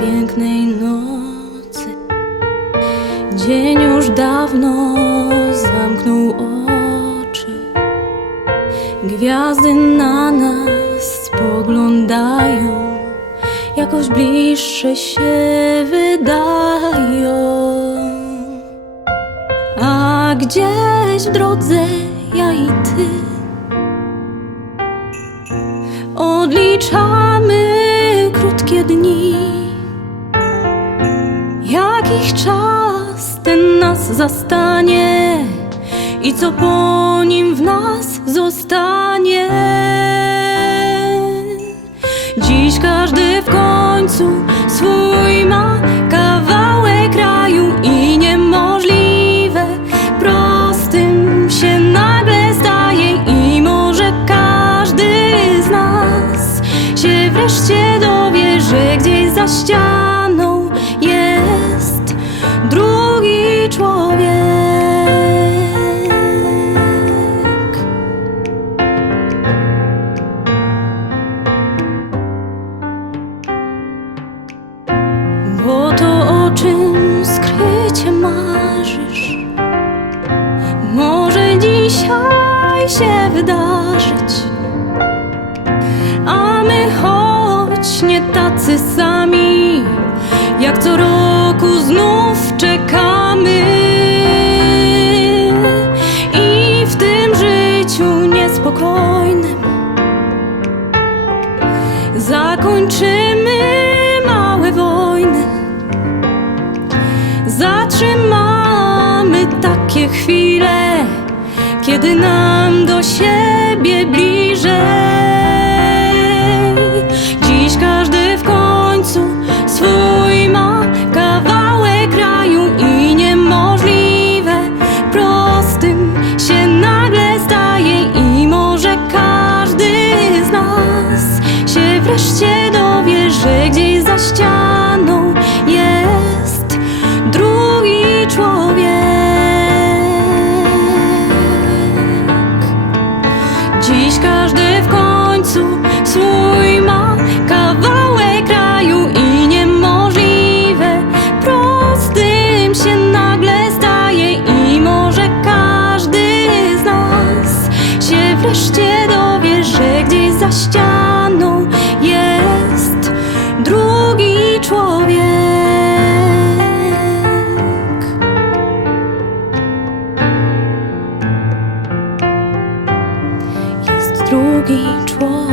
pięknej nocy. Dzień już dawno zamknął oczy. Gwiazdy na nas spoglądają, jakoś bliższe się wydają. A gdzieś w drodze ja i ty odliczamy Jakich czas ten nas zastanie i co po nim w nas zostanie? Dziś każdy w końcu swój ma kawałek kraju i niemożliwe prostym się nagle staje i może każdy z nas się wreszcie dowie, że gdzieś za ścianą dzisiaj się wydarzyć A my choć nie tacy sami Jak co roku znów czekamy I w tym życiu niespokojnym Zakończymy małe wojny. Zatrzymamy takie chwile, kiedy nam do siebie bliżej. Dziś każdy w końcu swój ma kawałek kraju i niemożliwe prostym się nagle staje i może każdy z nas się wreszcie dowie, że gdzieś każdy w końcu swój ma. Kawałek kraju i niemożliwe. Prostym się nagle staje i może każdy z nas się wreszcie dowie, że gdzieś za ścianą 如一桌。